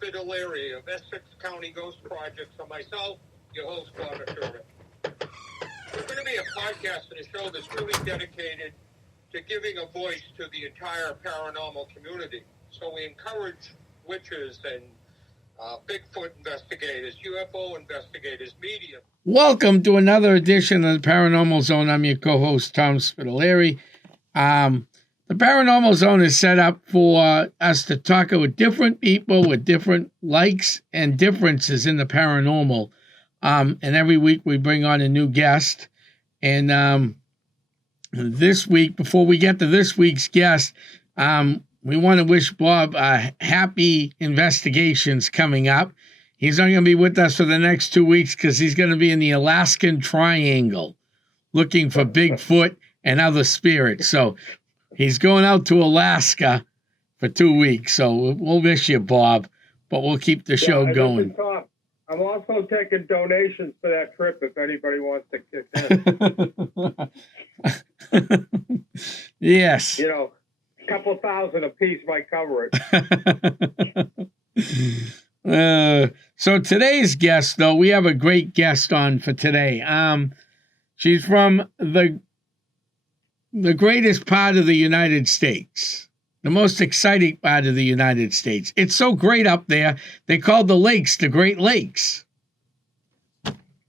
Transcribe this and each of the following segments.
Spitalere of Essex County Ghost Projects, and myself, your host, Bob Mcdermott. We're going to be a podcast and a show that's really dedicated to giving a voice to the entire paranormal community. So we encourage witches and Bigfoot investigators, UFO investigators, media. Welcome to another edition of the Paranormal Zone. I'm your co-host, Tom Spitalere. The Paranormal Zone is set up for us to talk with different people with different likes and differences in the paranormal. And every week we bring on a new guest. And this week, before we get to this week's guest, we want to wish Bob happy investigations coming up. He's not going to be with us for the next 2 weeks because he's going to be in the Alaskan Triangle looking for Bigfoot and other spirits. So he's going out to Alaska for 2 weeks. So we'll miss you, Bob, but we'll keep the show going. I'm also taking donations for that trip if anybody wants to kick in. Yes. You know, a couple thousand a piece might cover it. So today's guest, though, we have a great guest on for today. She's from the greatest part of the United States, the most exciting part of the United States. It's so great up there, they call the lakes the Great Lakes.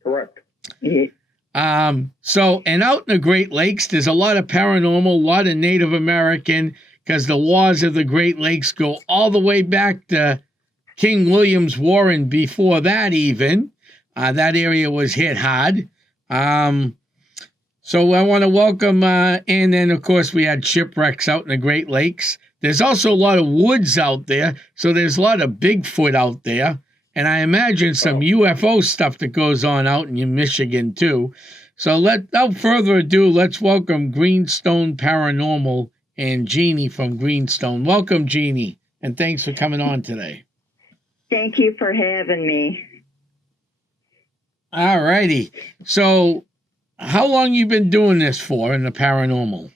Correct. So, and out in the Great Lakes, there's a lot of paranormal, a lot of Native American, because the laws of the Great Lakes go all the way back to King William's War, and before that even. That area was hit hard. So I want to welcome, and then, of course, we had shipwrecks out in the Great Lakes. There's also a lot of woods out there, so there's a lot of Bigfoot out there. And I imagine some UFO stuff that goes on out in Michigan, too. So without further ado, let's welcome Greenstone Paranormal and Jeannie from Greenstone. Welcome, Jeannie, and thanks for coming on today. Thank you for having me. All righty. So how long you been doing this for in the paranormal?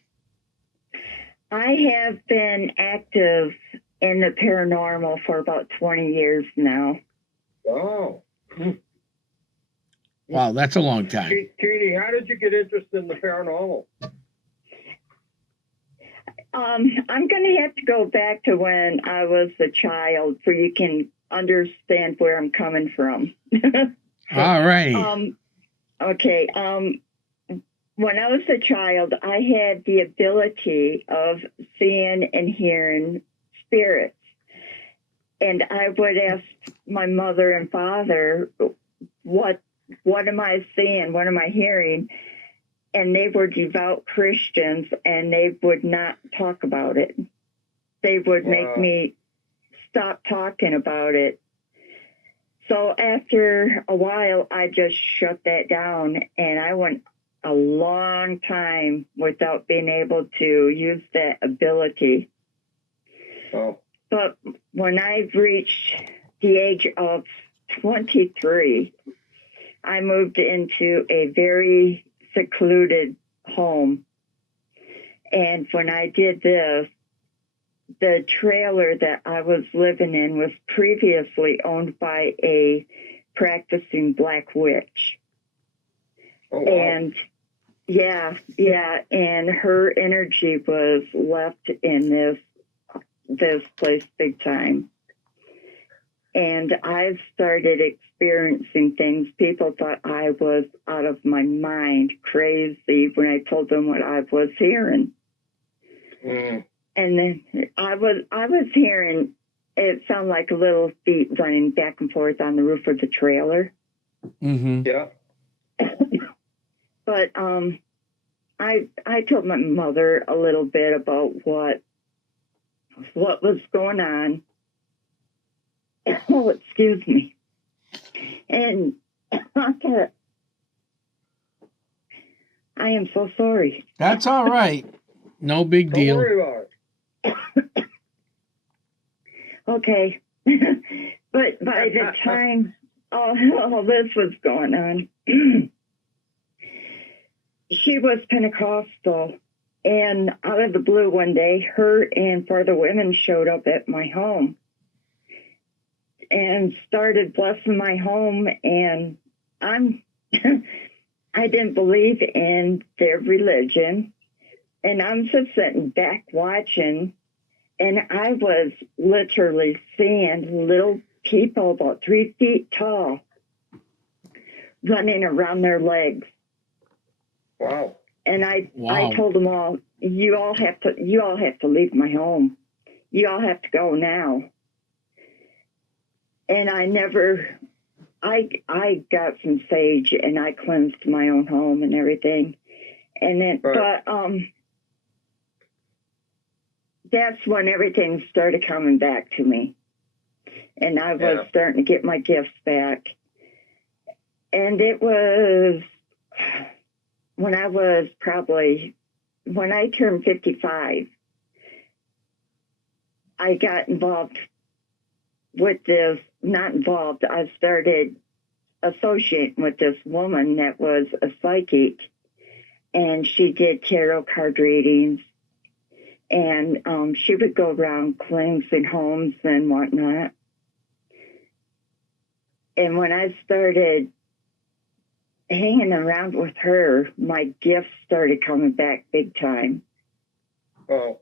I have been active in the paranormal for about 20 years now. Oh. Wow, that's a long time. Jeannie, how did you get interested in the paranormal? I'm going to have to go back to when I was a child so you can understand where I'm coming from. All right. Okay. When I was a child, I had the ability of seeing and hearing spirits. And I would ask my mother and father, what am I seeing? What am I hearing? And they were devout Christians, and they would not talk about it. They would make me stop talking about it. So after a while, I just shut that down, and I went a long time without being able to use that ability. Oh. But when I reached the age of 23, I moved into a very secluded home. And when I did this, the trailer that I was living in was previously owned by a practicing black witch. Oh, wow. And yeah, and her energy was left in this place big time. And I've started experiencing things. People thought I was out of my mind, crazy, when I told them what I was hearing. Mm. And then I was hearing, it sounded like little feet running back and forth on the roof of the trailer. Mm-hmm. Yeah. But I told my mother a little bit about what was going on. Oh, excuse me. And I am so sorry. That's all right. No big Don't deal. worry about it. Okay. But by the time all this was going on, she was Pentecostal, and out of the blue one day, her and 4 other women showed up at my home. and started blessing my home. And I'm, I didn't believe in their religion. And I'm just sitting back watching. And I was literally seeing little people about 3 feet tall running around their legs. Wow. And I Wow. told them all, you all have to leave my home. You all have to go now. And I got some sage and I cleansed my own home and everything. And then, Right. but that's when everything started coming back to me. And I was starting to get my gifts back. And it was when I turned 55, I got involved with this, not involved, I started associating with this woman that was a psychic, and she did tarot card readings, and she would go around cleansing homes and whatnot. And when I started hanging around with her, my gifts started coming back big time. Oh.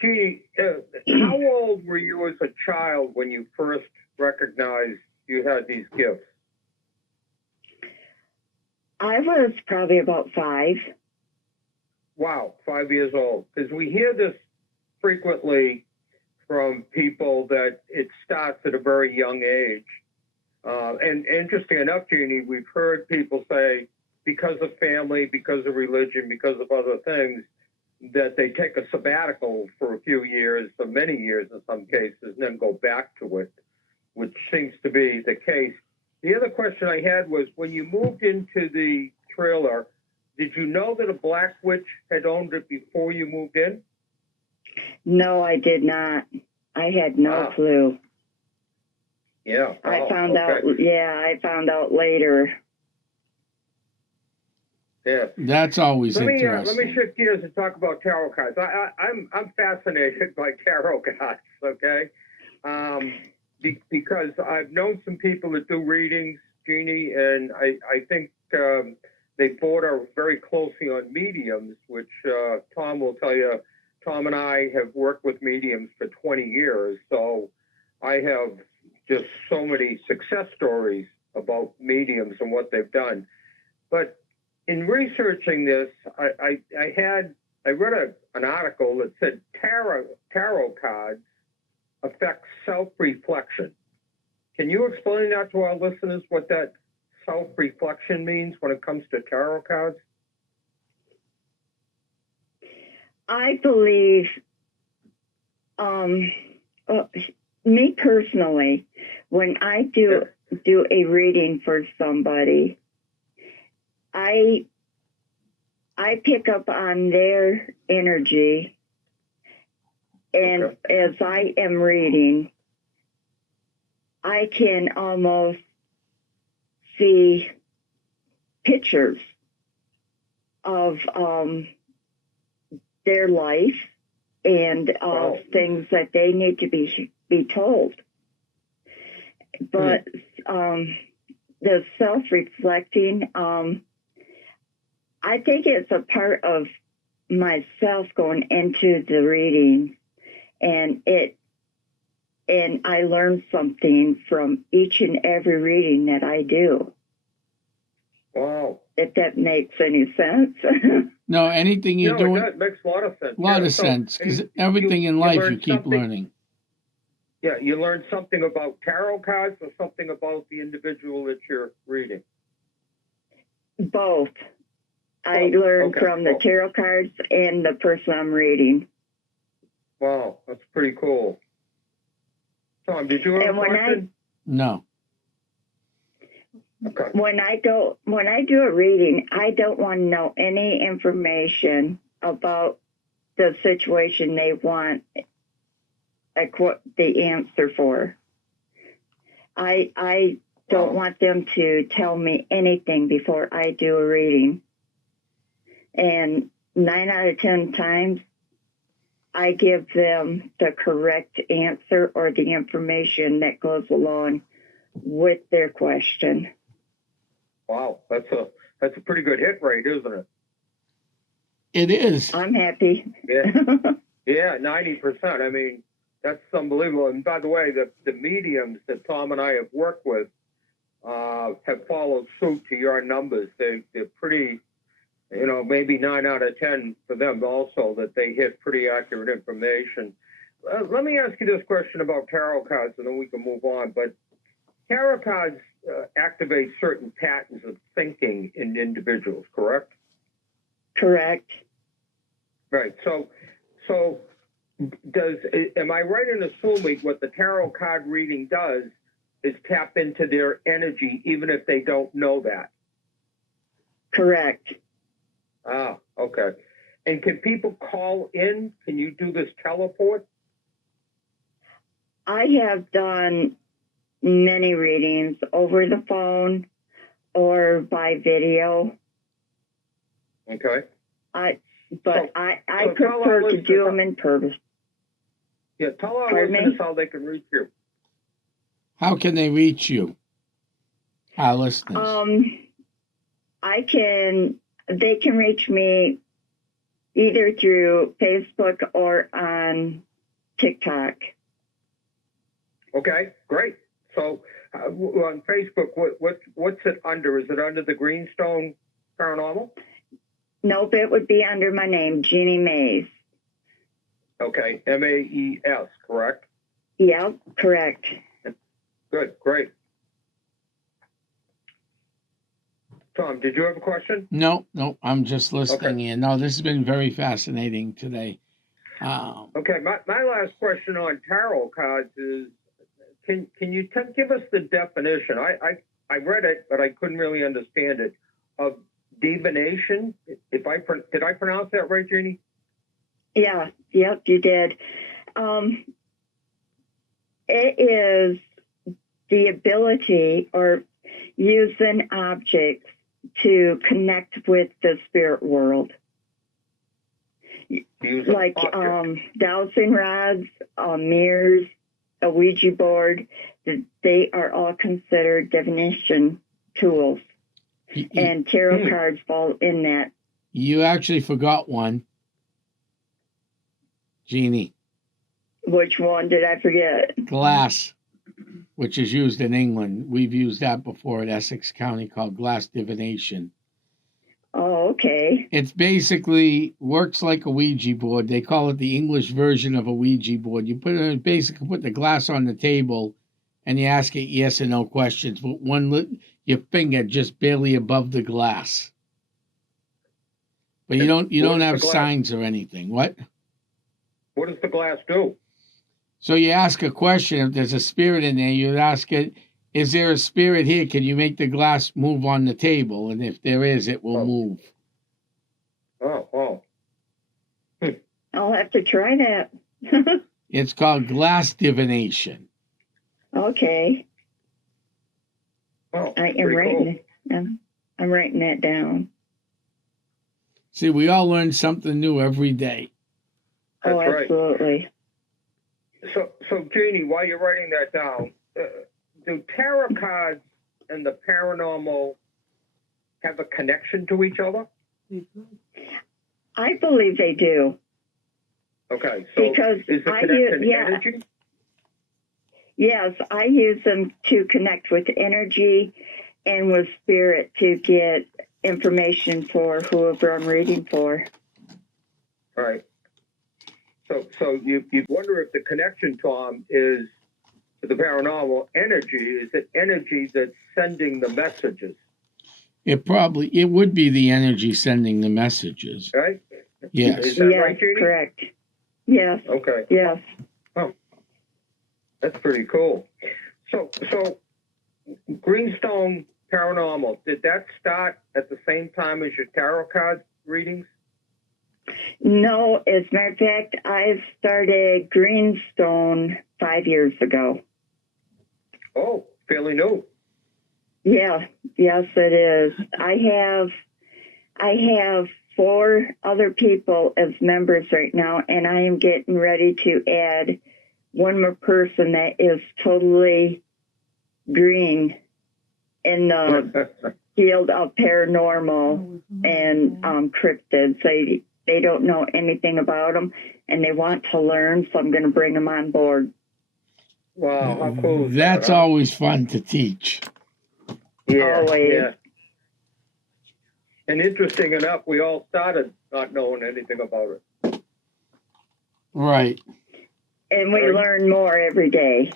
Jeannie, how old were you as a child when you first recognized you had these gifts? I was probably about 5. Wow, 5 years old. Because we hear this frequently from people that it starts at a very young age. And interesting enough, Jeannie, we've heard people say because of family, because of religion, because of other things, that they take a sabbatical for a few years, or many years in some cases, and then go back to it, which seems to be the case. The other question I had was, when you moved into the trailer, did you know that a black witch had owned it before you moved in? No, I did not. I had no clue. Yeah. I found out later. Yeah. That's always Let interesting. me shift gears and talk about tarot cards. I'm fascinated by tarot cards. Okay, because I've known some people that do readings, Jeannie, and I think they border very closely on mediums, which Tom will tell you. Tom and I have worked with mediums for 20 years, so I have just so many success stories about mediums and what they've done. But in researching this, I read an article that said tarot cards affect self-reflection. Can you explain that to our listeners, what that self-reflection means when it comes to tarot cards? I believe, me personally, when I do a reading for somebody, I pick up on their energy, and as I am reading, I can almost see pictures of their life and of things that they need to be told. But the self-reflecting, I think it's a part of myself going into the reading, and I learn something from each and every reading that I do. Wow. If that makes any sense. No, anything you're doing, it makes a lot of sense. a lot of sense, because everything in life you keep learning. Yeah, you learn something about tarot cards or something about the individual that you're reading? Both. I learn from the tarot cards and the person I'm reading. Wow, that's pretty cool. Tom, did you have a question? No. Okay. When I do a reading, I don't want to know any information about the situation they want the answer for. I don't want them to tell me anything before I do a reading. And 9 out of 10 times, I give them the correct answer or the information that goes along with their question. Wow, that's a pretty good hit rate, isn't it? It is. I'm happy. Yeah, yeah, 90%. I mean, that's unbelievable. And by the way, the mediums that Tom and I have worked with have followed suit to your numbers. They're pretty, maybe 9 out of 10 for them also, that they hit pretty accurate information. Let me ask you this question about tarot cards, and then we can move on. But tarot cards activate certain patterns of thinking in individuals, correct? Correct. Right. So am I right in assuming what the tarot card reading does is tap into their energy, even if they don't know that? Correct. Ah, okay. And can people call in? Can you do this teleport? I have done many readings over the phone or by video. Okay. I So tell prefer our to do them in person. Yeah, tell our Pardon me? listeners how they can reach you. How can they reach you, our listeners? They can reach me either through Facebook or on TikTok. Okay, great. So on Facebook, what's it under? Is it under the Greenstone Paranormal? Nope, it would be under my name, Jeannie Mays. Okay, MAES, correct? Yep, correct. Good, great. Tom, did you have a question? No, I'm just listening Okay. in. No, this has been very fascinating today. Okay, my last question on tarot cards is, can you give us the definition? I read it, but I couldn't really understand it, of divination. Did I pronounce that right, Jeannie? Yeah, yep, you did. It is the ability or using objects to connect with the spirit world. Like dowsing rods, mirrors, a Ouija board, they are all considered divination tools. And tarot cards fall in that. You actually forgot one, Jeannie. Which one did I forget? Glass, which is used in England. We've used that before at Essex County, called glass divination. Oh, okay. It's basically works like a Ouija board. They call it the English version of a Ouija board. You basically put the glass on the table, and you ask it yes or no questions. But your finger just barely above the glass. But you don't have signs or anything. What? What does the glass do? So you ask a question. If there's a spirit in there, you ask it, is there a spirit here? Can you make the glass move on the table? And if there is, it will move. Oh. I'll have to try that. It's called glass divination. Okay. Oh, I am writing it. I'm writing that down. See, we all learn something new every day. That's right. Absolutely. So Jeannie, while you're writing that down, do tarot cards and the paranormal have a connection to each other? I believe they do. Okay, so because is the connection energy? Yes, I use them to connect with energy and with spirit to get information for whoever I'm reading for. Right. So you wonder if the connection, Tom, is to the paranormal energy. Is it energy that's sending the messages? It would be the energy sending the messages. Right? Yes. Is that right, Jeannie? Correct. Yes. Okay. Yes. Oh, that's pretty cool. So Greenstone Paranormal, did that start at the same time as your tarot card readings? No, as a matter of fact, I started Greenstone 5 years ago. Oh, fairly new. Yeah, yes, it is. I have 4 other people as members right now, and I am getting ready to add one more person that is totally green in the field of paranormal and cryptids. They don't know anything about them, and they want to learn, so I'm going to bring them on board. Wow, how cool is That's that, huh? always fun to teach. Yeah, Always. yeah. And interesting enough, we all started not knowing anything about it. Right. And we Right. learn more every day.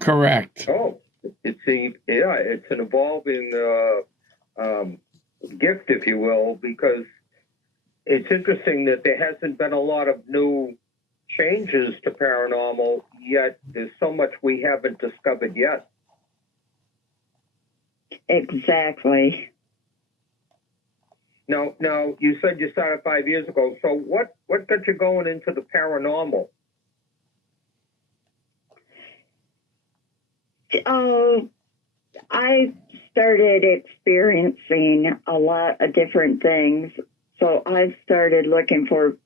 Correct. Oh, it's an evolving gift, if you will, because it's interesting that there hasn't been a lot of new changes to paranormal, yet there's so much we haven't discovered yet. Exactly. Now, you said you started 5 years ago. So what got you going into the paranormal? Oh, I started experiencing a lot of different things. So I started looking for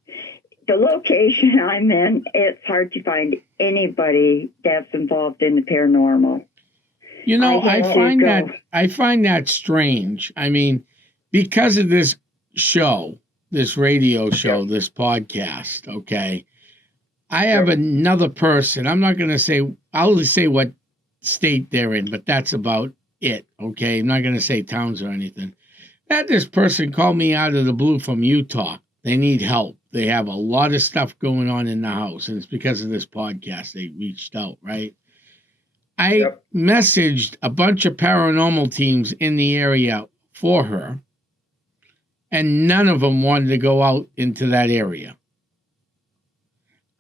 the location I'm in. It's hard to find anybody that's involved in the paranormal. You know, I I find that strange. I mean, because of this show, this radio show, this podcast, okay, I have another person. I'm not going to say, I'll say what state they're in, but that's about it, okay? I'm not going to say towns or anything. That this person called me out of the blue from Utah. They need help. They have a lot of stuff going on in the house, and it's because of this podcast they reached out, right? I messaged a bunch of paranormal teams in the area for her, and none of them wanted to go out into that area.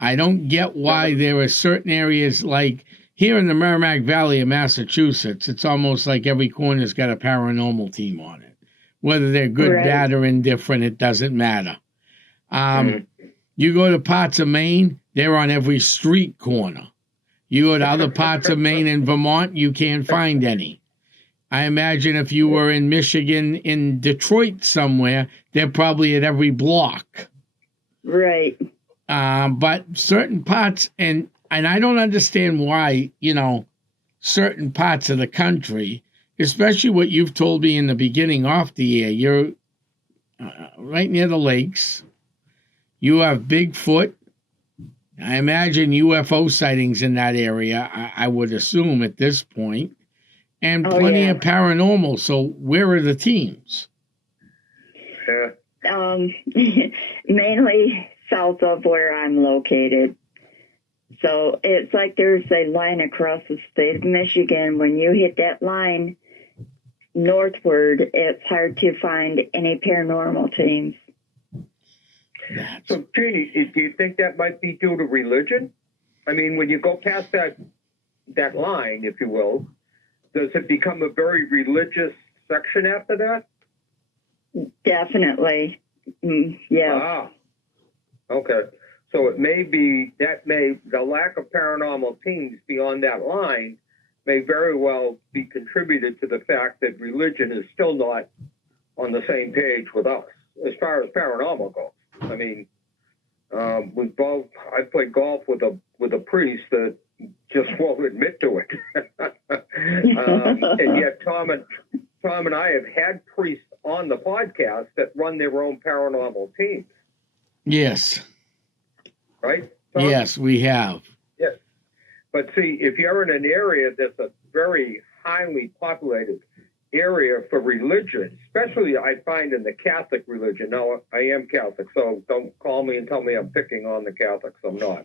I don't get why there are certain areas like here in the Merrimack Valley of Massachusetts, it's almost like every corner's got a paranormal team on it. Whether they're good, Right. bad, or indifferent, it doesn't matter. You go to parts of Maine, they're on every street corner. You go to other parts of Maine and Vermont, you can't find any. I imagine if you were in Michigan, in Detroit somewhere, they're probably at every block. Right. But certain parts, and I don't understand why, you know, certain parts of the country, especially what you've told me in the beginning off the air, you're right near the lakes. You have Bigfoot. I imagine UFO sightings in that area, I would assume at this point, and plenty of paranormal. So where are the teams? Mainly south of where I'm located. So it's like there's a line across the state of Michigan. When you hit that line northward, it's hard to find any paranormal teams. So, Jeannie, do you think that might be due to religion? I mean, when you go past that line, if you will, does it become a very religious section after that? Definitely. Yeah. Ah, okay. So it may be the lack of paranormal teams beyond that line may very well be contributed to the fact that religion is still not on the same page with us as far as paranormal goes. I mean, I played golf with a priest that just won't admit to it, and yet Tom and I have had priests on the podcast that run their own paranormal teams. Yes. Right? Tom? Yes, we have. Yes. But see, if you're in an area that's a very highly populated area for religion, especially I find in the Catholic religion. Now, I am Catholic, so don't call me and tell me I'm picking on the Catholics. I'm not.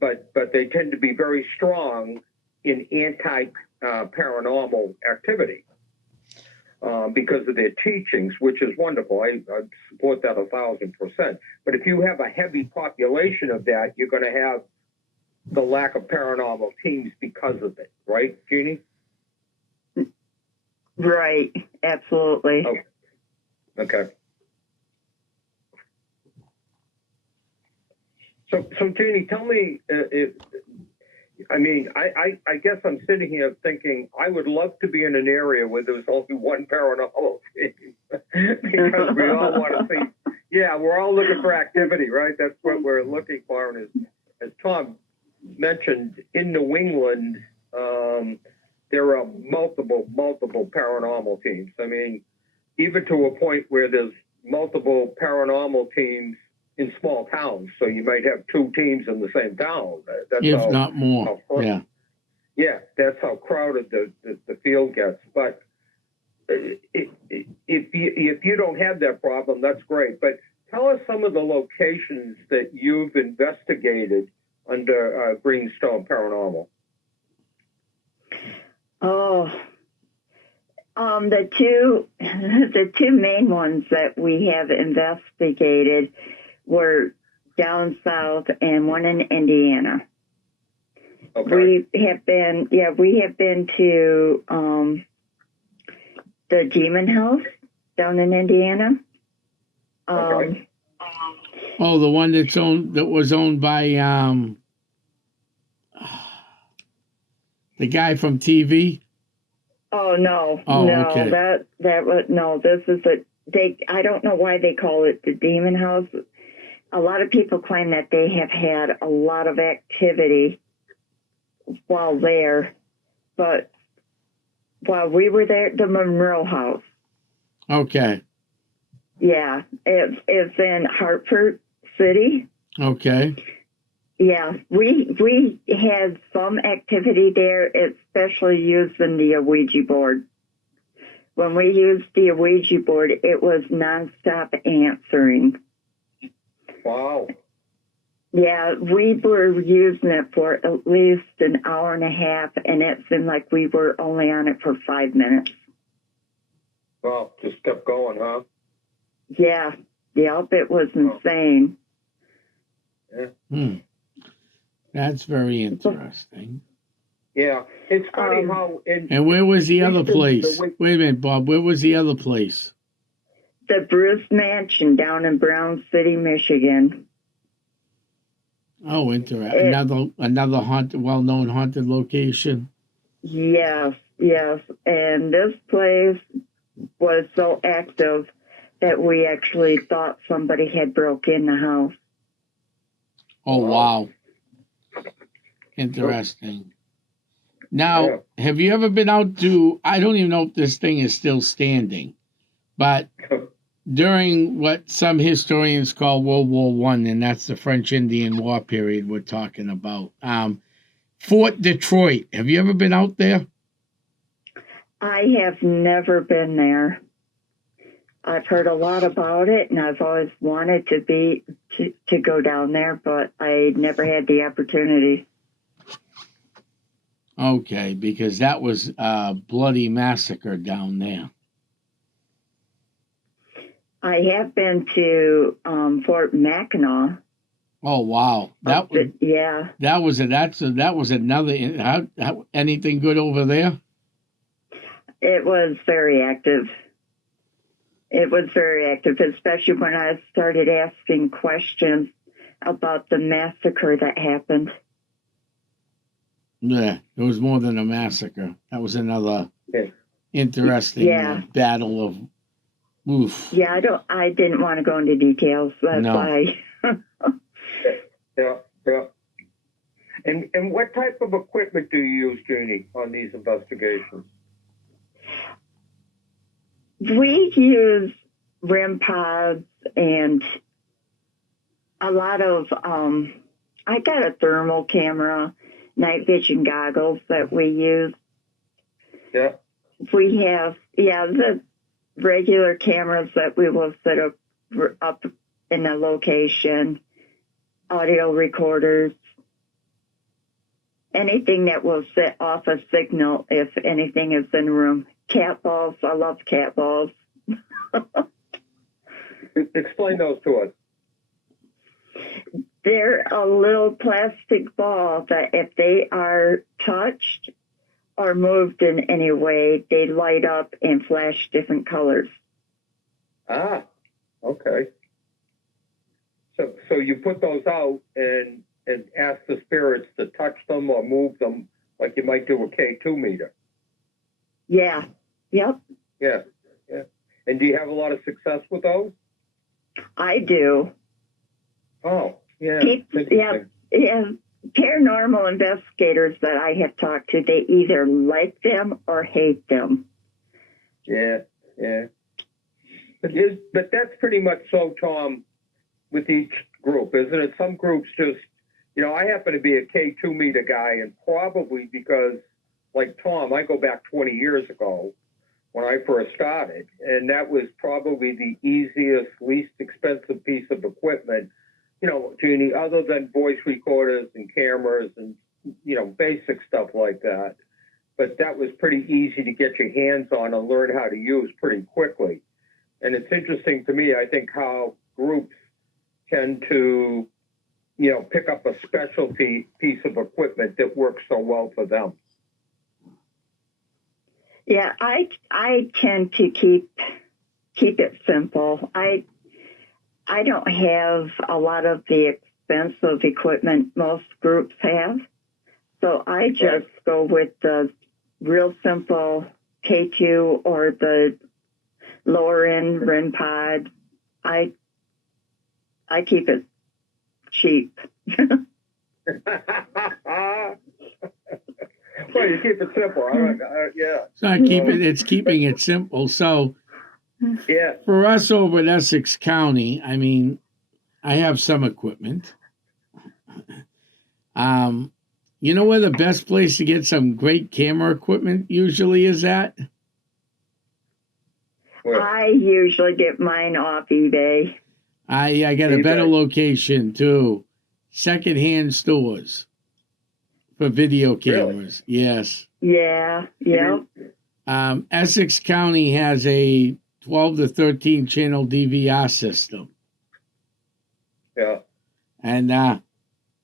But they tend to be very strong in anti-paranormal activity because of their teachings, which is wonderful. I support that 1,000%. But if you have a heavy population of that, you're going to have the lack of paranormal teams because of it, right, Jeannie? Right. Absolutely. Oh, okay. So Jeannie, tell me, I guess I'm sitting here thinking I would love to be in an area where there's only one paranormal team because we all want to see, Yeah, we're all looking for activity, right? That's what we're looking for. And as Tom mentioned, in New England, there are multiple paranormal teams. I mean, even to a point where there's multiple paranormal teams in small towns. So you might have 2 teams in the same town. That's if not more. Yeah. Yeah, that's how crowded the field gets. But if you don't have that problem, that's great. But tell us some of the locations that you've investigated under Greenstone Paranormal. Oh, the two main ones that we have investigated were down south and one in Indiana. Okay. We have been to the Demon House down in Indiana. Okay. Oh, the one that was owned by the guy from TV. Oh no, Oh, no, okay. that was no. This is I don't know why they call it the Demon House. A lot of people claim that they have had a lot of activity while there, but while we were there, the Monroe House. Okay. Yeah, it's in Hartford City. Okay. Yeah, we had some activity there, especially using the Ouija board. When we used the Ouija board, it was nonstop answering. Wow. Yeah, we were using it for at least an hour and a half, and it seemed like we were only on it for 5 minutes. Well, just kept going, huh? Yeah, yep, it was insane. Yeah. That's very interesting. Yeah, it's funny how. And where was the other place? Wait a minute, Bob. Where was the other place? The Bruce Mansion down in Brown City, Michigan. Oh, interesting. Another haunted, well-known haunted location. Yes, and this place was so active that we actually thought somebody had broke in the house. Oh, wow. Interesting. Now, have you ever been out to, I don't even know if this thing is still standing, but during what some historians call World War I, and that's the French Indian War period we're talking about, Fort Detroit. Have you ever been out there? I have never been there. I've heard a lot about it, and I've always wanted to go down there, but I never had the opportunity. Okay, because that was a bloody massacre down there. I have been to Fort Mackinac. Oh wow, that was another. How anything good over there? It was very active. It was very active, especially when I started asking questions about the massacre that happened. Yeah, it was more than a massacre. That was another interesting battle of. Oof. Yeah, I didn't want to go into details. That's why. Yeah. And what type of equipment do you use, Jeannie, on these investigations? We use REM pods and a lot of. I got a thermal camera, night vision goggles that we use. Yeah. We have the regular cameras that we will set up in a location, audio recorders, anything that will set off a signal if anything is in the room. Cat balls, I love cat balls. Explain those to us. They're a little plastic ball that if they are touched or moved in any way, they light up and flash different colors. Ah, okay. So you put those out and ask the spirits to touch them or move them like you might do a K2 meter. Yeah. Yep. Yeah. And do you have a lot of success with those? I do. Oh, yeah. Yeah. Paranormal investigators that I have talked to, they either like them or hate them. Yeah. But that's pretty much so, Tom, with each group, isn't it? Some groups just, I happen to be a K2 meter guy, and probably because, like Tom, I go back 20 years ago when I first started, and that was probably the easiest, least expensive piece of equipment, Jeannie, other than voice recorders and cameras and, basic stuff like that. But that was pretty easy to get your hands on and learn how to use pretty quickly. And it's interesting to me, I think, how groups tend to, pick up a specialty piece of equipment that works so well for them. Yeah, I tend to keep it simple. I don't have a lot of the expensive equipment most groups have. So I just go with the real simple K2 or the lower end RIN pod. I keep it cheap. Well, you keep it simple. Yeah. It's keeping it simple. So Yeah. for us over at Essex County, I mean, I have some equipment. You know where the best place to get some great camera equipment usually is at? Well, I usually get mine off eBay. I got a better location too. Secondhand stores for video cameras. Really? Yes. Yeah. Essex County has a 12 to 13 channel DVR system. Yeah. And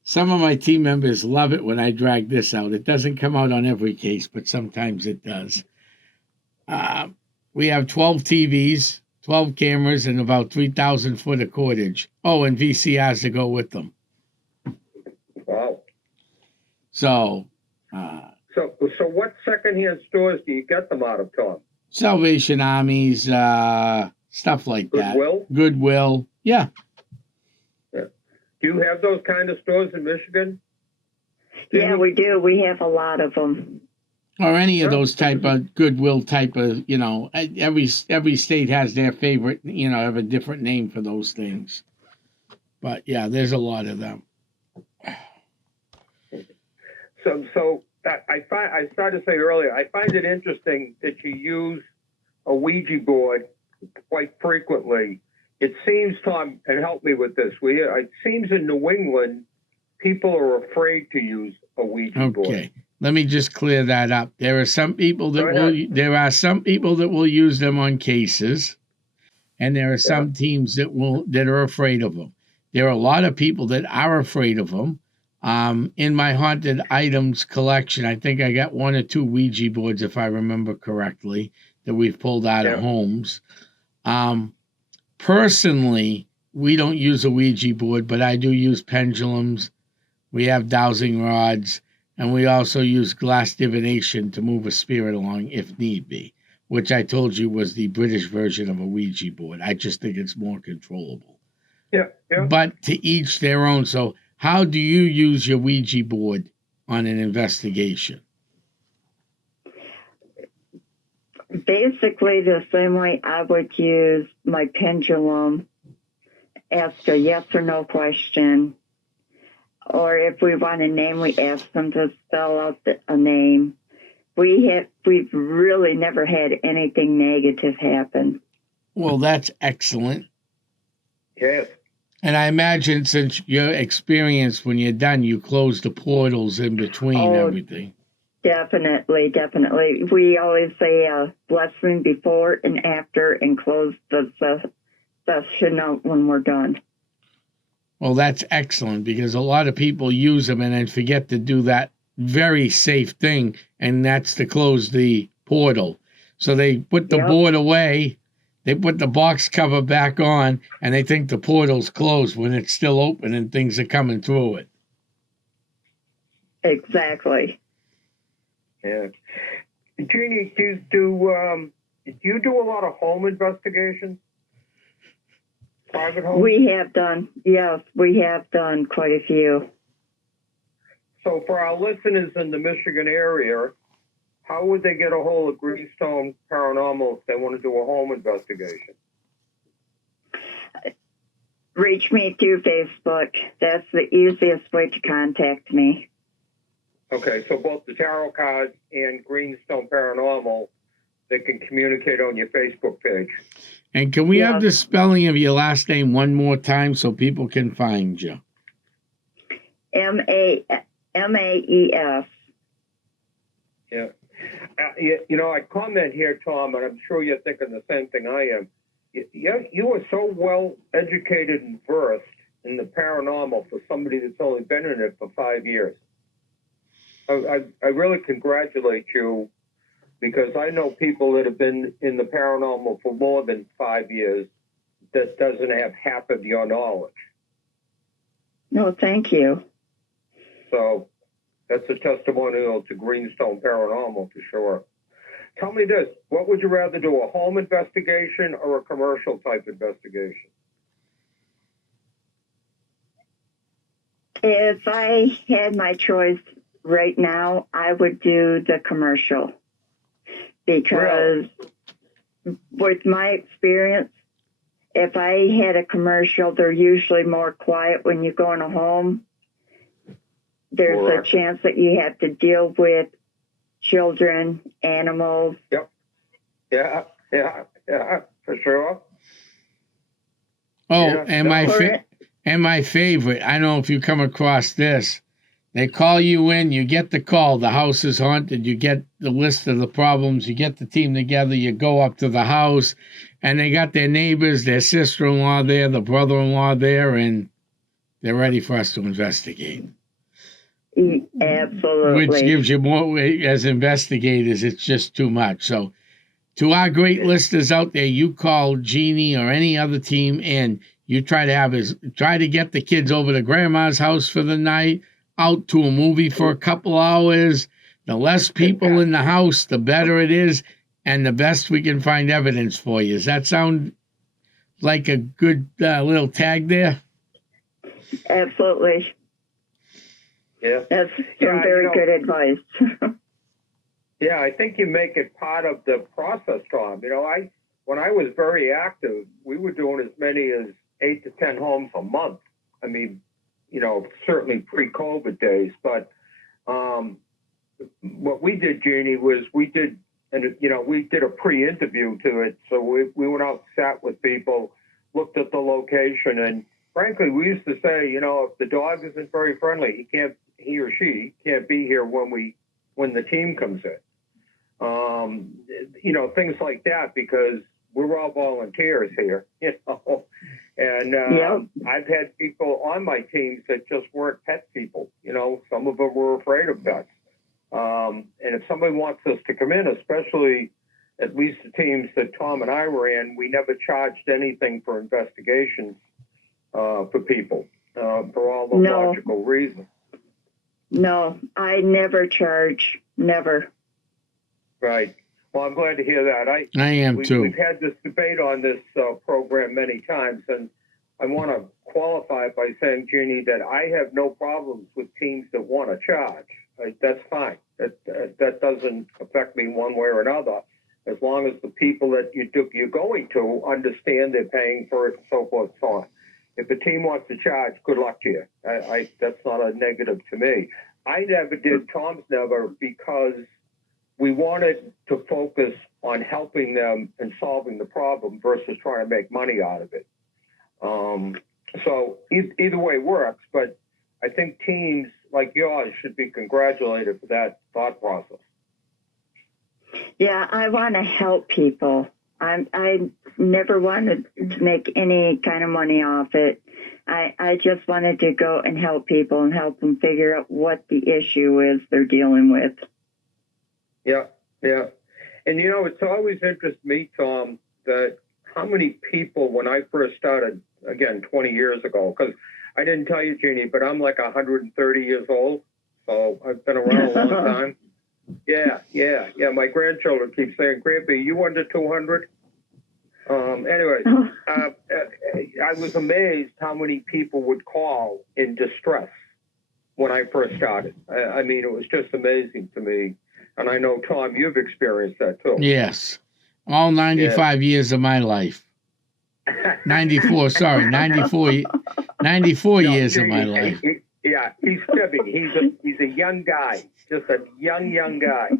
some of my team members love it when I drag this out. It doesn't come out on every case, but sometimes it does. We have 12 TVs, 12 cameras, and about 3,000 foot of cordage. Oh, and VCRs to go with them. Wow. So what secondhand stores do you get them out of, Tom? Salvation Armies, stuff like that. Goodwill. Yeah. Do you have those kind of stores in Michigan? Yeah, we do. We have a lot of them. Or any of those type of Goodwill type of, every state has their favorite, have a different name for those things. But yeah, there's a lot of them. So I started to say earlier, I find it interesting that you use a Ouija board quite frequently. It seems, Tom, and help me with this, will you? It seems in New England, people are afraid to use a Ouija board. Okay, let me just clear that up. There are some people that will use them on cases, and there are some teams that are afraid of them. There are a lot of people that are afraid of them. In my haunted items collection, I think I got 1 or 2 Ouija boards, if I remember correctly, that we've pulled out of homes. Personally, we don't use a Ouija board, but I do use pendulums. We have dowsing rods, and we also use glass divination to move a spirit along if need be, which I told you was the British version of a Ouija board. I just think it's more controllable. Yeah. But to each their own. So how do you use your Ouija board on an investigation? Basically the same way I would use my pendulum, ask a yes or no question, or if we want a name, we ask them to spell out a name. We've really never had anything negative happen. Well, that's excellent. Yes. And I imagine since your experience, when you're done, you close the portals in between everything. Definitely. We always say a blessing before and after and close the session out when we're done. Well, that's excellent because a lot of people use them and then forget to do that very safe thing, and that's to close the portal. So they put the board away, they put the box cover back on, and they think the portal's closed when it's still open and things are coming through it. Exactly. Yeah. Jeannie, do you do a lot of home investigations? private homes? We have done, yes, we have done quite a few. So for our listeners in the Michigan area, how would they get a hold of Greenstone Paranormal if they want to do a home investigation? Reach me through Facebook. That's the easiest way to contact me. Okay, so both the tarot cards and Greenstone Paranormal, they can communicate on your Facebook page. And can we Yeah. have the spelling of your last name one more time so people can find you? Maes. Yeah. You know, I comment here, Tom, and I'm sure you're thinking the same thing I am. You are so well educated and versed in the paranormal for somebody that's only been in it for 5 years. I really congratulate you, because I know people that have been in the paranormal for more than 5 years that doesn't have half of your knowledge. No, thank you. So that's a testimonial to Greenstone Paranormal for sure. Tell me this, what would you rather do, a home investigation or a commercial type investigation? If I had my choice right now, I would do the commercial. Because with my experience, if I had a commercial, they're usually more quiet when you go in a home. There's Correct. a chance that you have to deal with children, animals. Yeah, for sure. Oh, Yeah, and my favorite, I don't know if you come across this. They call you in, you get the call, the house is haunted, you get the list of the problems, you get the team together, you go up to the house, and they got their neighbors, their sister-in-law there, the brother-in-law there, and they're ready for us to investigate. Absolutely. Which gives you more, as investigators, it's just too much. So to our great listeners out there, you call Jeannie or any other team and you try to get the kids over to grandma's house for the night, out to a movie for a couple hours. The less people in the house, the better it is, and the best we can find evidence for you. Does that sound like a good little tag there? Absolutely. Yeah. That's some very good advice. Yeah, I think you make it part of the process, Tom. You know, when I was very active, we were doing as many as 8 to 10 homes a month. I mean, you know, certainly pre-COVID days. But what we did, Jeannie, was we did a pre-interview to it. So we went out, sat with people, looked at the location, and frankly, we used to say, you know, if the dog isn't very friendly, he or she can't be here when the team comes in. You know, things like that, because we're all volunteers here, you know. And I've had people on my teams that just weren't pet people. You know, some of them were afraid of pets. And if somebody wants us to come in, especially at least the teams that Tom and I were in, we never charged anything for investigations for people for all the logical reasons. No, I never charge. Never. Right. Well, I'm glad to hear that. I am too. We've had this debate on this program many times, and I want to qualify it by saying, Jeannie, that I have no problems with teams that want to charge. That's fine. That doesn't affect me one way or another, as long as the people that you're going to understand they're paying for it, and so forth, so on. If the team wants to charge, good luck to you. That's not a negative to me. I never did, Tom's never, because we wanted to focus on helping them and solving the problem versus trying to make money out of it. So either way works, but I think teams like yours should be congratulated for that thought process. Yeah, I want to help people. I never wanted to make any kind of money off it. I just wanted to go and help people and help them figure out what the issue is they're dealing with. Yeah. And, you know, it's always interested me, Tom, that how many people, when I first started, again, 20 years ago, because I didn't tell you, Jeannie, but I'm like 130 years old, so I've been around a long time. Yeah. My grandchildren keep saying, Grandpa, you under 200? Anyway, I was amazed how many people would call in distress when I first started. I mean, it was just amazing to me. And I know, Tom, you've experienced that too. Yes. All 95 years of my life. 94 years of my life. Yeah, he's fibbing. He's a young guy, just a young guy.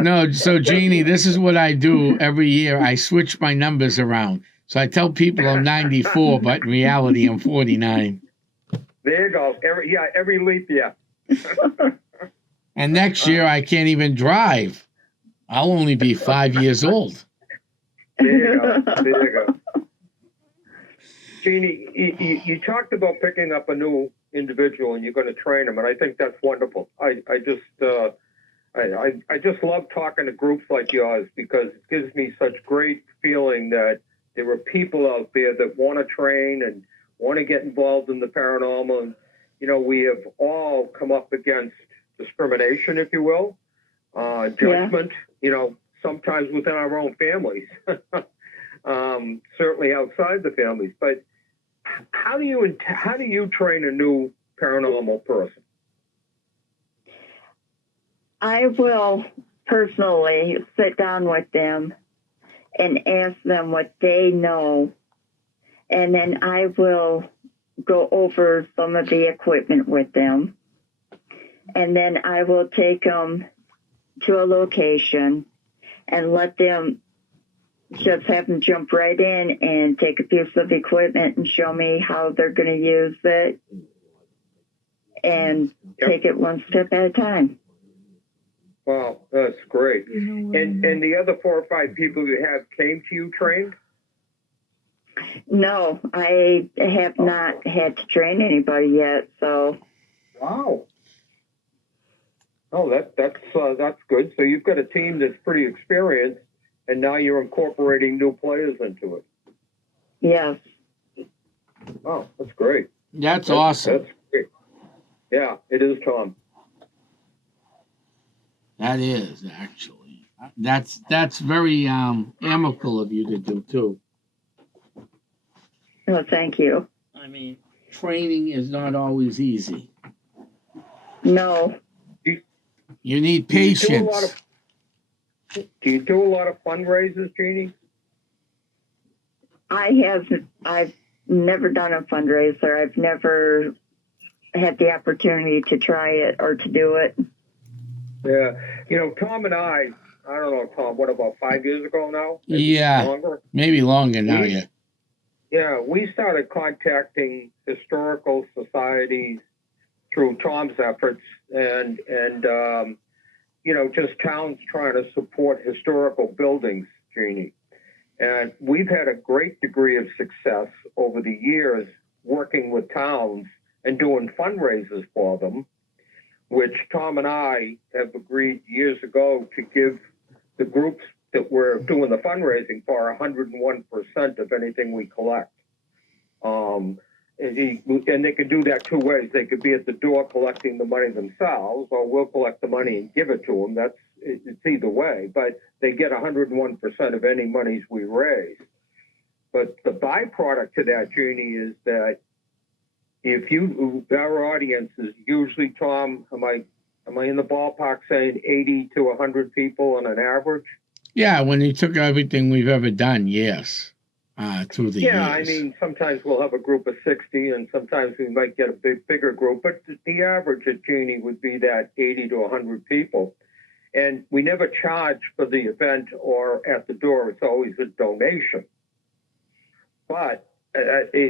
No, so Jeannie, this is what I do every year. I switch my numbers around. So I tell people I'm 94, but in reality I'm 49. There you go. Every leap year. And next year I can't even drive. I'll only be 5 years old. There you go. Jeannie, you talked about picking up a new individual and you're going to train them, and I think that's wonderful. I just love talking to groups like yours because it gives me such great feeling that there are people out there that want to train and want to get involved in the paranormal. And, you know, we have all come up against discrimination, if you will, judgment, you know, sometimes within our own families, certainly outside the families. But how do you train a new paranormal person? I will personally sit down with them and ask them what they know, and then I will go over some of the equipment with them, and then I will take them to a location and let them just have them jump right in and take a piece of equipment and show me how they're going to use it and take it one step at a time. Wow, that's great. And the other 4 or 5 people you have came to you trained? No, I have not had to train anybody yet. So. Wow. Oh, that's good. So you've got a team that's pretty experienced, and now you're incorporating new players into it. Yes. Oh, that's great. That's awesome. That's great. Yeah, it is, Tom. That is actually. That's very amicable of you to do too. Well, thank you. I mean, training is not always easy. No. You need patience. Do you do a lot of fundraisers, Jeannie? I've never done a fundraiser. I've never had the opportunity to try it or to do it. Yeah. You know, Tom and I don't know, Tom, what, about 5 years ago now? Yeah. Longer? Maybe longer now, yeah. Yeah, we started contacting historical societies through Tom's efforts and you know, just towns trying to support historical buildings, Jeannie. And we've had a great degree of success over the years working with towns and doing fundraisers for them, which Tom and I have agreed years ago to give the groups that we're doing the fundraising for 101% of anything we collect. And they could do that 2 ways. They could be at the door collecting the money themselves, or we'll collect the money and give it to them. It's either way, but they get 101% of any monies we raise. But the byproduct to that, Jeannie, is that our audience is usually, Tom, am I in the ballpark saying 80 to 100 people on an average? Yeah, when you took everything we've ever done, yes. Through the years. Yeah, I mean, sometimes we'll have a group of 60, and sometimes we might get a bigger group, but the average at Jeannie would be that 80 to 100 people. And we never charge for the event or at the door. It's always a donation. But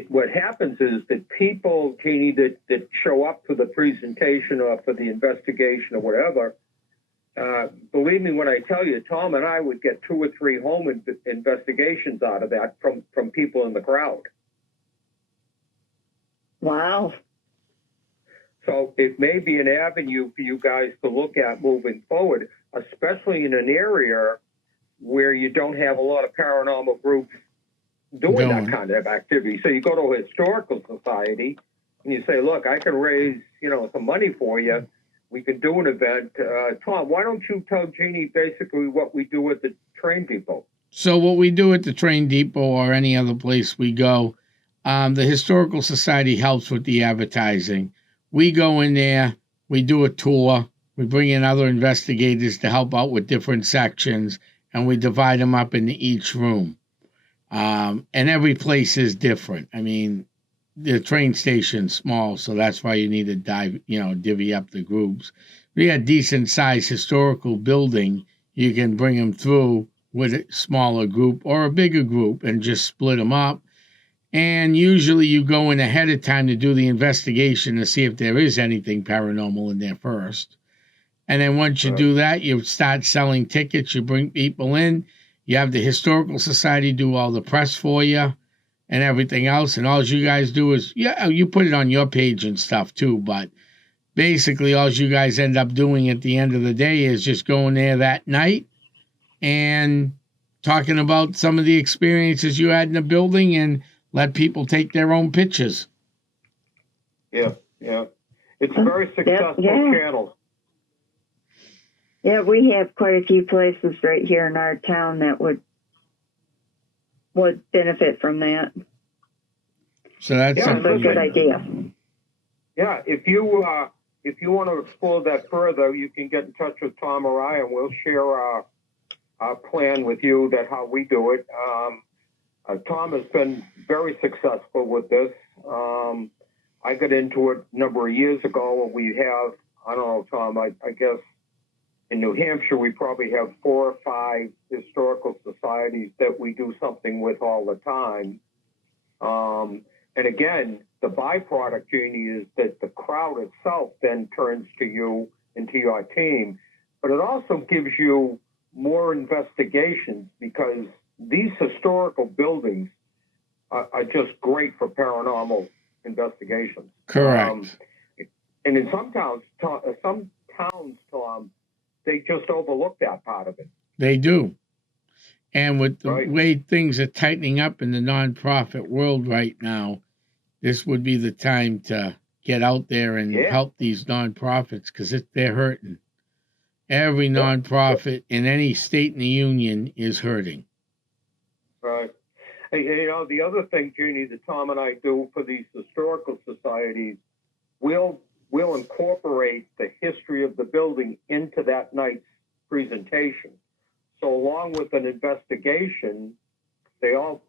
what happens is that people, Jeannie, that show up for the presentation or for the investigation or whatever, believe me when I tell you, Tom and I would get 2 or 3 home investigations out of that from people in the crowd. Wow. So it may be an avenue for you guys to look at moving forward, especially in an area where you don't have a lot of paranormal groups doing that kind of activity. So you go to a historical society and you say, look, I can raise, you know, some money for you. We can do an event. Tom, why don't you tell Jeannie basically what we do with the train people? So what we do at the train depot or any other place we go, the Historical Society helps with the advertising. We go in there, we do a tour, we bring in other investigators to help out with different sections, and we divide them up into each room. And every place is different. I mean, the train station's small, so that's why you need to divvy up the groups. We got decent sized historical building, you can bring them through with a smaller group or a bigger group and just split them up. And usually you go in ahead of time to do the investigation to see if there is anything paranormal in there first. And then once you do that, you start selling tickets, you bring people in, you have the Historical Society do all the press for you and everything else. And all you guys do is, you put it on your page and stuff too, but basically all you guys end up doing at the end of the day is just going there that night and talking about some of the experiences you had in the building and let people take their own pictures. Yeah. It's a very successful channel. Yeah, we have quite a few places right here in our town that would benefit from that. So that's a good idea. Yeah, if you want to explore that further, you can get in touch with Tom or I, and we'll share our plan with you that how we do it. Tom has been very successful with this. I got into it a number of years ago, and we have, I don't know, Tom, I guess in New Hampshire, we probably have 4 or 5 historical societies that we do something with all the time. And again, the byproduct, Jeannie, is that the crowd itself then turns to you and to your team. But it also gives you more investigations because these historical buildings are just great for paranormal investigations. correct. And in some towns, Tom, they just overlook that part of it. They do. And with the way things are tightening up in the nonprofit world right now, this would be the time to get out there and help these nonprofits because they're hurting. Every nonprofit in any state in the union is hurting. Right. Hey, the other thing, Jeannie, that Tom and I do for these historical societies, we'll incorporate the history of the building into that night's presentation. So along with an investigation,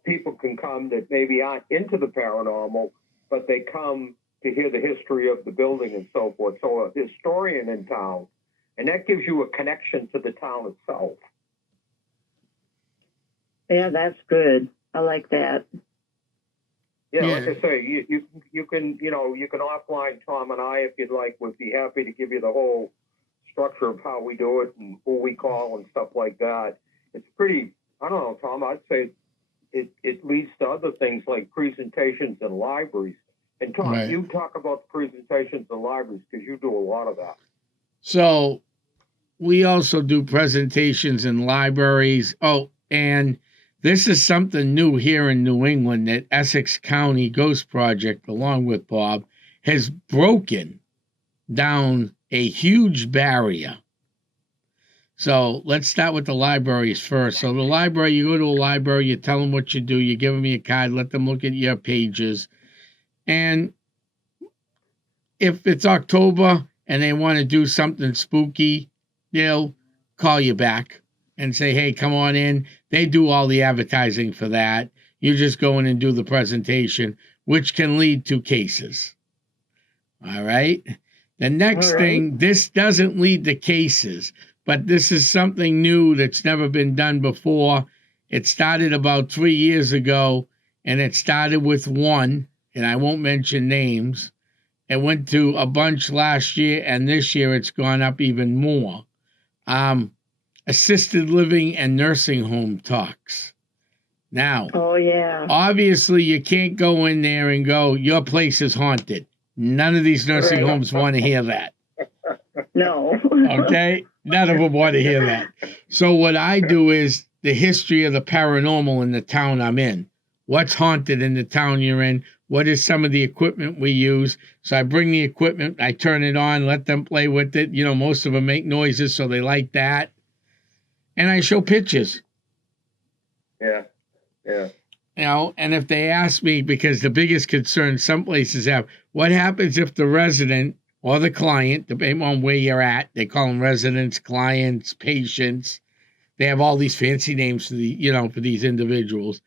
people can come that maybe aren't into the paranormal, but they come to hear the history of the building and so forth. So a historian in town, and that gives you a connection to the town itself. Yeah, that's good. I like that. Yeah, like I say, you can offline Tom and I if you'd like. We'd be happy to give you the whole structure of how we do it and who we call and stuff like that. It's pretty, I don't know, Tom, I'd say it leads to other things like presentations in libraries. And Tom, you talk about presentations in libraries because you do a lot of that. So we also do presentations in libraries. Oh, and this is something new here in New England that Essex County Ghost Project, along with Bob, has broken down a huge barrier. So let's start with the libraries first. So the library, you go to a library, you tell them what you do, you give them your card, let them look at your pages. And if it's October and they want to do something spooky, they'll call you back and say, hey, come on in. They do all the advertising for that. You just go in and do the presentation, which can lead to cases. All right? The next thing, this doesn't lead to cases, but this is something new that's never been done before. It started about 3 years ago, and it started with one, and I won't mention names. It went to a bunch last year, and this year it's gone up even more. Assisted living and nursing home talks. Now, obviously you can't go in there and go, your place is haunted. None of these nursing homes want to hear that. No. Okay? None of them want to hear that. So what I do is the history of the paranormal in the town I'm in. What's haunted in the town you're in? What is some of the equipment we use? So I bring the equipment, I turn it on, let them play with it. You know, most of them make noises, so they like that. And I show pictures. Yeah. Yeah. You know, and if they ask me, because the biggest concern some places have, what happens if the resident or the client, depending on where you're at, they call them residents, clients, patients. They have all these fancy names for for these individuals.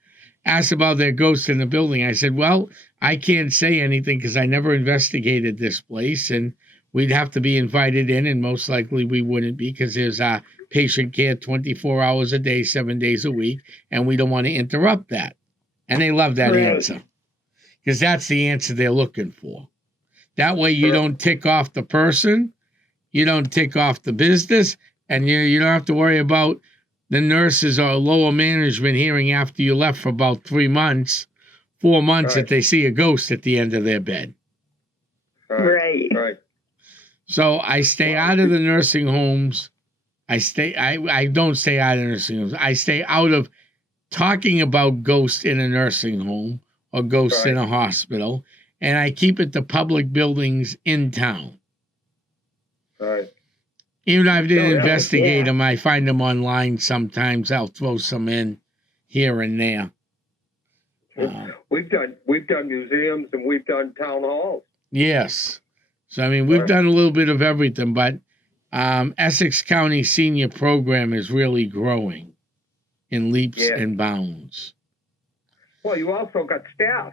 Asked about their ghost in the building. I said, well, I can't say anything because I never investigated this place, and we'd have to be invited in, and most likely we wouldn't be because there's patient care 24 hours a day, 7 days a week, and we don't want to interrupt that. And they love that Right. answer because that's the answer they're looking for. That way you don't tick off the person, you don't tick off the business, and you don't have to worry about the nurses or lower management hearing after you left for about 3 months, 4 months, Right. that they see a ghost at the end of their bed. Right. Right. So I stay out of the nursing homes. I don't stay out of nursing homes. I stay out of talking about ghosts in a nursing home or ghosts in a hospital, and I keep it to public buildings in town. Right. Even if I didn't yeah. investigate them, I find them online sometimes. I'll throw some in here and there. We've done museums and we've done town halls. Yes. So, I mean, we've done a little bit of everything, but Essex County Senior Program is really growing in leaps and bounds. Well, you also got staff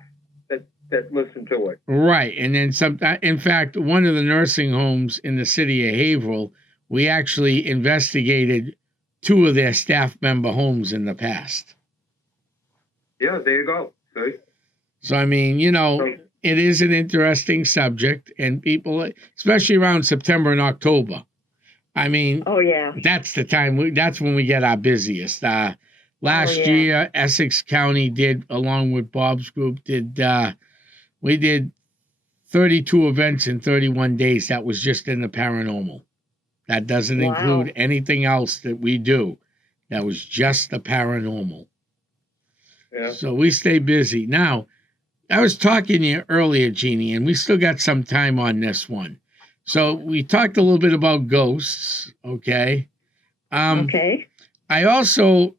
that listen to it. Right. And then in fact, one of the nursing homes in the city of Haverhill, we actually investigated 2 of their staff member homes in the past. Yeah, there you go. See? So, I mean, it is an interesting subject, and people, especially around September and October. I mean, Oh, yeah. that's the time. That's when we get our busiest. Last year, Essex County did, along with Bob's group, we did 32 events in 31 days. That was just in the paranormal. That doesn't include anything else that we do. That was just the paranormal. Yeah. So we stay busy. Now, I was talking to you earlier, Jeannie, and we still got some time on this one. So we talked a little bit about ghosts, okay? Okay. I also,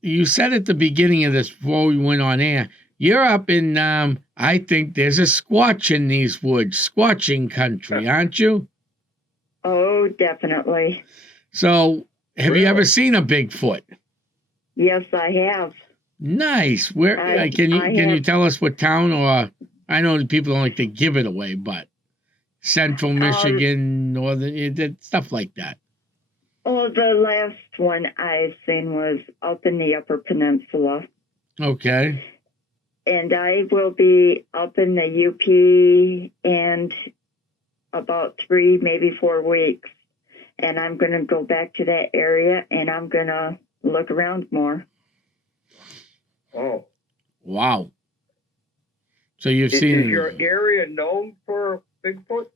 you said at the beginning of this, before we went on air, you're up in, I think there's a squatch in these woods, squatching country, aren't you? Oh, definitely. So have you ever seen a Bigfoot? Yes, I have. Nice. Where can you tell us what town, or I know that people don't like to give it away, but Central Michigan, northern, stuff like that. Oh, the last one I seen was up in the Upper Peninsula. Okay. And I will be up in the UP in about 3, maybe 4 weeks. And I'm going to go back to that area and I'm going to look around more. Oh. Wow. So you've seen... Is your area known for Bigfoot?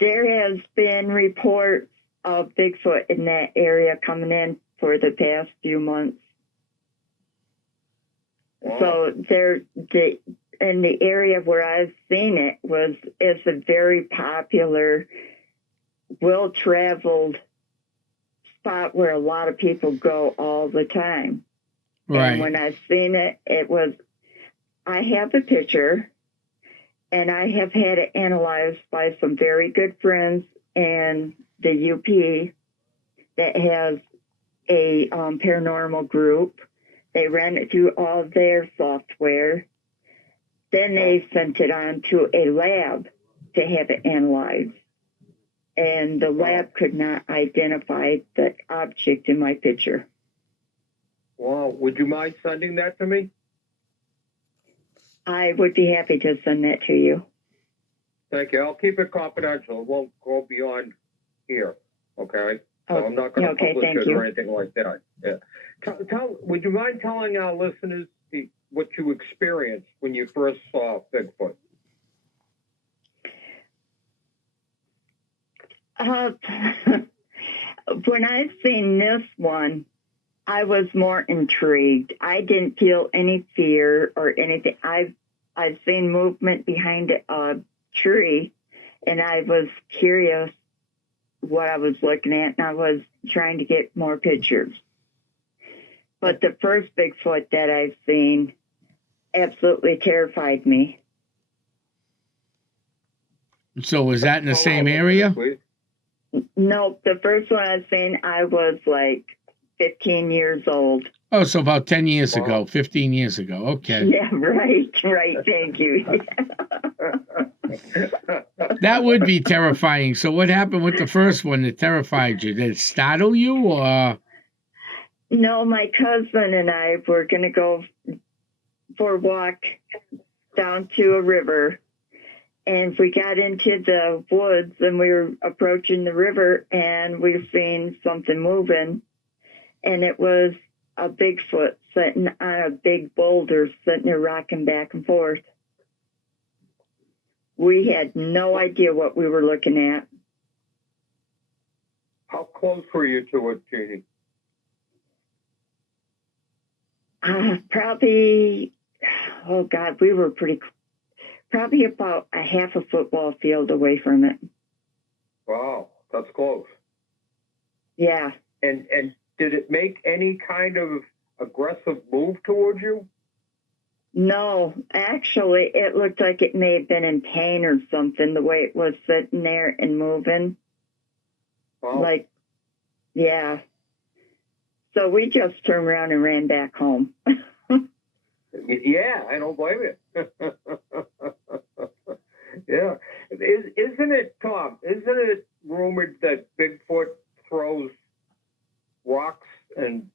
There has been reports of Bigfoot in that area coming in for the past few months. Wow. So in the area where I've seen it is a very popular, well-traveled spot where a lot of people go all the time. Right. And when I seen it, I have a picture, and I have had it analyzed by some very good friends in the UP that has a paranormal group. They ran it through all their software. Then they sent it on to a lab to have it analyzed. And the lab could not identify the object in my picture. Wow. Would you mind sending that to me? I would be happy to send that to you. Thank you. I'll keep it confidential. It won't go beyond here. Okay? So I'm not going to publish it or anything like that. Yeah. Would you mind telling our listeners what you experienced when you first saw Bigfoot? When I seen this one, I was more intrigued. I didn't feel any fear or anything. I've seen movement behind a tree, and I was curious what I was looking at, and I was trying to get more pictures. But the first Bigfoot that I've seen absolutely terrified me. So was that in the same Oh, area? please. Nope, the first one I've seen, I was like 15 years old. Oh, so about 10 years Wow. ago, 15 years ago. Okay. Yeah, right, thank you. That would be terrifying. So what happened with the first one that terrified you? Did it startle you or? No, my cousin and I were going to go for a walk down to a river. And we got into the woods and we were approaching the river and we seen something moving. And it was a Bigfoot sitting on a big boulder, sitting there rocking back and forth. We had no idea what we were looking at. How close were you to it, Jeannie? Probably, oh God, we were probably about a half a football field away from it. Wow, that's close. Yeah. And did it make any kind of aggressive move towards you? No, actually, it looked like it may have been in pain or something, the way it was sitting there and moving. Wow. Like, yeah. So we just turned around and ran back home. Yeah, I don't blame you. Yeah. Isn't it, Tom, isn't it rumored that Bigfoot throws rocks and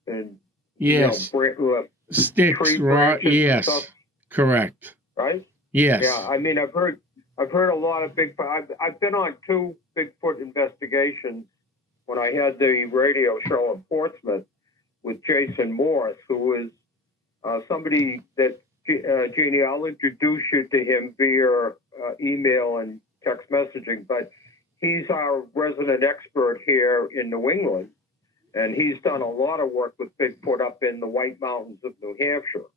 Yes. you know, Sticks, tree rock. branches and Yes. stuff? Correct. Right? Yes. Yeah, I mean, I've heard a lot of Bigfoot. I've been on 2 Bigfoot investigations when I had the radio show in Portsmouth with Jason Morse, who is somebody that, Jeannie, I'll introduce you to him via email and text messaging, but he's our resident expert here in New England, and he's done a lot of work with Bigfoot up in the White Mountains of New Hampshire.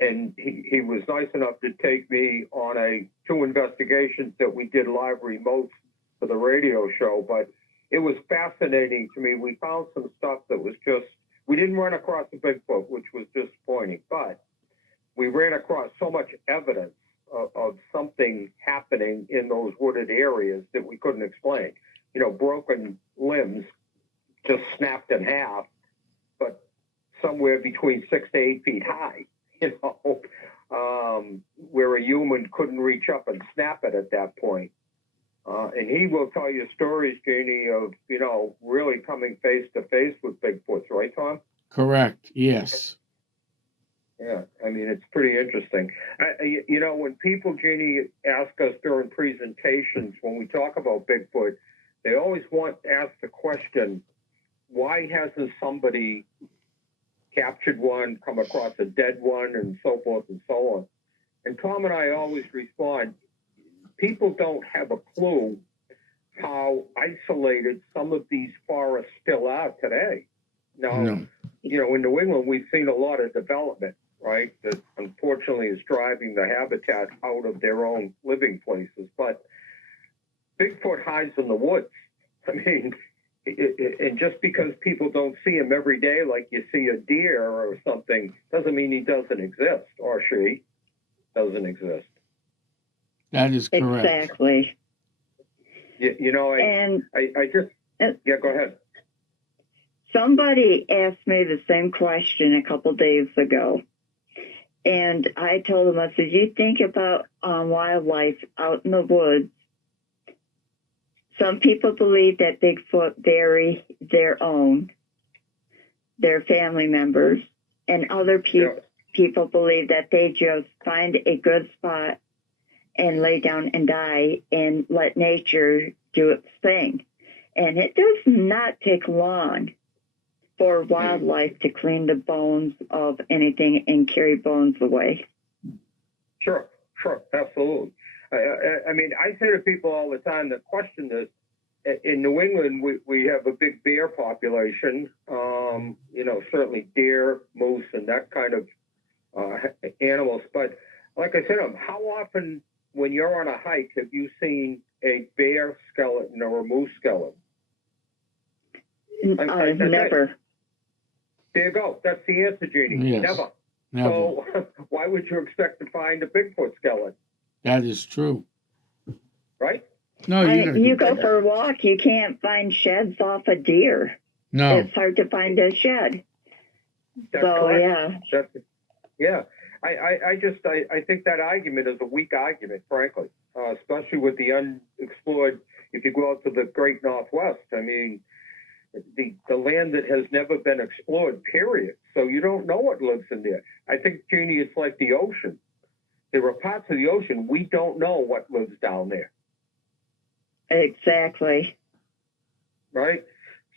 And he was nice enough to take me on 2 investigations that we did live remotes for the radio show, but it was fascinating to me. We found some stuff that was just, we didn't run across a Bigfoot, which was disappointing, but we ran across so much evidence of something happening in those wooded areas that we couldn't explain. You know, broken limbs just snapped in half, but somewhere between 6 to 8 feet high, you know, where a human couldn't reach up and snap it at that point. And he will tell you stories, Jeannie, of, you know, really coming face to face with Bigfoots, right, Tom? Correct. Yes. Yeah, I mean, it's pretty interesting. You know, when people, Jeannie, ask us during presentations, when we talk about Bigfoot, they always ask the question, why hasn't somebody captured one, come across a dead one, and so forth and so on? And Tom and I always respond, people don't have a clue how isolated some of these forests still are today. Now, No. you know, in New England, we've seen a lot of development, right, that unfortunately is driving the habitat out of their own living places. But Bigfoot hides in the woods. I mean, and just because people don't see him every day like you see a deer or something, doesn't mean he doesn't exist, or she doesn't exist. That is correct. Exactly. You know, I just, yeah, go ahead. Somebody asked me the same question a couple days ago. And I told them, I said, you think about wildlife out in the woods. Some people believe that Bigfoot bury their family members, and other people believe that they just find a good spot and lay down and die and let nature do its thing. And it does not take long for wildlife to clean the bones of anything and carry bones away. Sure, absolutely. I mean, I say to people all the time that question this, in New England, we have a big bear population, you know, certainly deer, moose, and that kind of animals. But like I said, how often when you're on a hike have you seen a bear skeleton or a moose skeleton? Never. There you go. That's the answer, Jeannie. Yes. Never. Never. So why would you expect to find a Bigfoot skeleton, That is true. right? No, You go for a walk, you can't find sheds off a deer. No. It's hard to find a shed. That's So, correct. yeah. Yeah. I think that argument is a weak argument, frankly, especially with the unexplored. If you go out to the Great Northwest, I mean, the land that has never been explored, period. So you don't know what lives in there. I think, Jeannie, it's like the ocean. There are parts of the ocean we don't know what lives down there. Exactly. Right?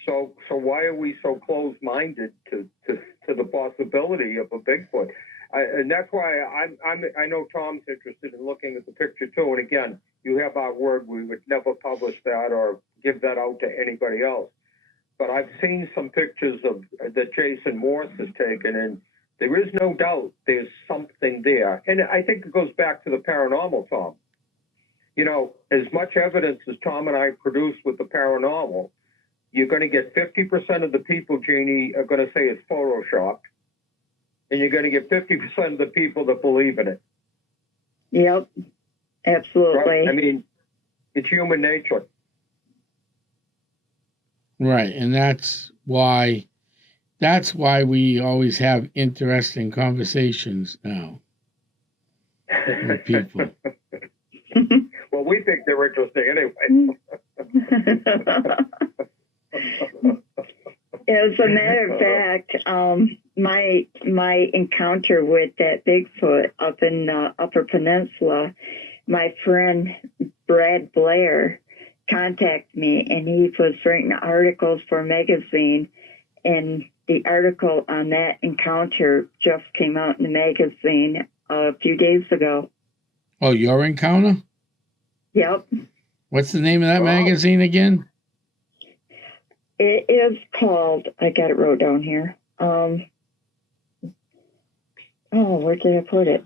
So why are we so closed-minded to the possibility of a Bigfoot? And that's why I know Tom's interested in looking at the picture too. And again, you have our word, we would never publish that or give that out to anybody else. But I've seen some pictures of that Jason Morse has taken, and there is no doubt there's something there. And I think it goes back to the paranormal, Tom. You know, as much evidence as Tom and I produce with the paranormal, you're going to get 50% of the people, Jeannie, are going to say it's photoshopped, and you're going to get 50% of the people that believe in it. Yep, absolutely. Right? I mean, it's human nature. Right, and that's why we always have interesting conversations now with people. Well, we think they're interesting anyway. As a matter of fact, my encounter with that Bigfoot up in the Upper Peninsula, my friend Brad Blair contacted me, and he was writing articles for a magazine, and the article on that encounter just came out in the magazine a few days ago. Oh, your encounter? Yep. What's the name of that magazine again? It is called, I got it wrote down here. Where did I put it?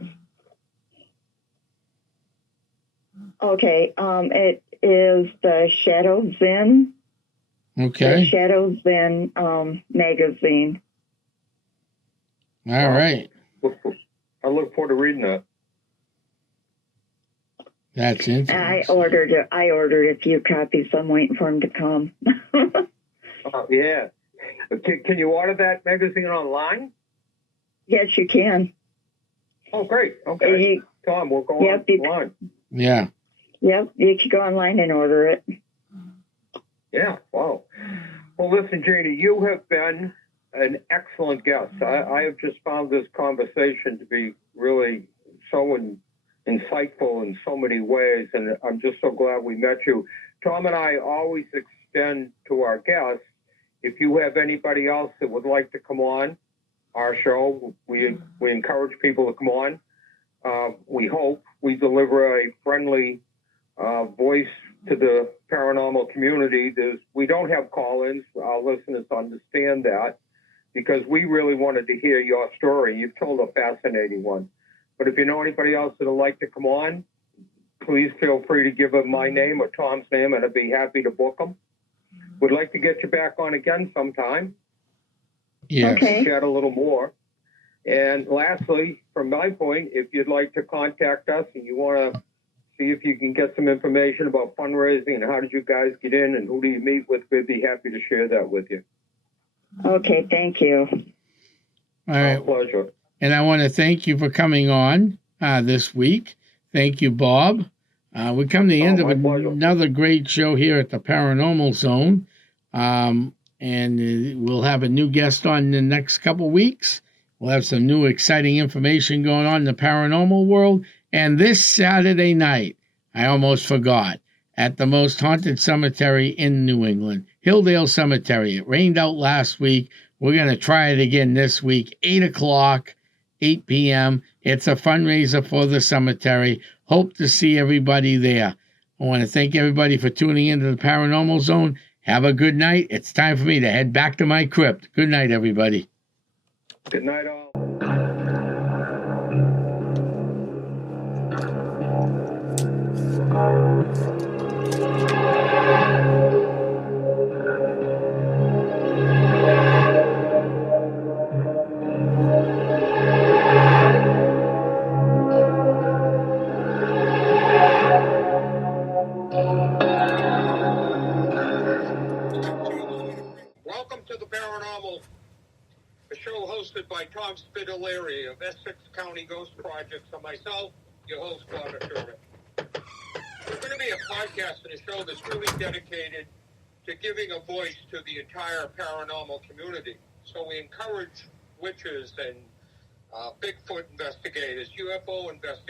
Okay, it is the Shadow Zen. Okay. The Shadow Zen magazine. All right. I look forward to reading that. That's interesting. I ordered a few copies. I'm waiting for them to come. Yeah. Can you order that magazine online? Yes, you can. Oh, great. Okay. Tom, we'll go online. Yeah. Yep, you can go online and order it. Yeah, wow. Well, listen, Janie, you have been an excellent guest. I have just found this conversation to be really so insightful in so many ways, and I'm just so glad we met you. Tom and I always extend to our guests, if you have anybody else that would like to come on our show, we encourage people to come on. We hope we deliver a friendly voice to the paranormal community. We don't have call-ins. Our listeners understand that because we really wanted to hear your story. You've told a fascinating one. But if you know anybody else that would like to come on, please feel free to give them my name or Tom's name, and I'd be happy to book them. Would like to get you back on again sometime. Yeah. Okay. Chat a little more. And lastly, from my point, if you'd like to contact us and you want to see if you can get some information about fundraising and how did you guys get in and who do you meet with, we'd be happy to share that with you. Okay, thank you. All right. My pleasure. And I want to thank you for coming on this week. Thank you, Bob. We come to the end of another great show here at the Paranormal Zone. And we'll have a new guest on in the next couple weeks. We'll have some new exciting information going on in the paranormal world. And this Saturday night, I almost forgot, at the most haunted cemetery in New England, Hilldale Cemetery. It rained out last week. We're going to try it again this week, 8 o'clock, 8 p.m. It's a fundraiser for the cemetery. Hope to see everybody there. I want to thank everybody for tuning into the Paranormal Zone. Have a good night. It's time for me to head back to my crypt. Good night, everybody. Good night, all. Welcome to the Paranormal, a show hosted by Tom Spitalere of Essex County Ghost Projects and myself, your host, Barbara Sherman. We're going to be a podcast and a show that's really dedicated to giving a voice to the entire paranormal community. So we encourage witches and Bigfoot investigators, UFO investigators,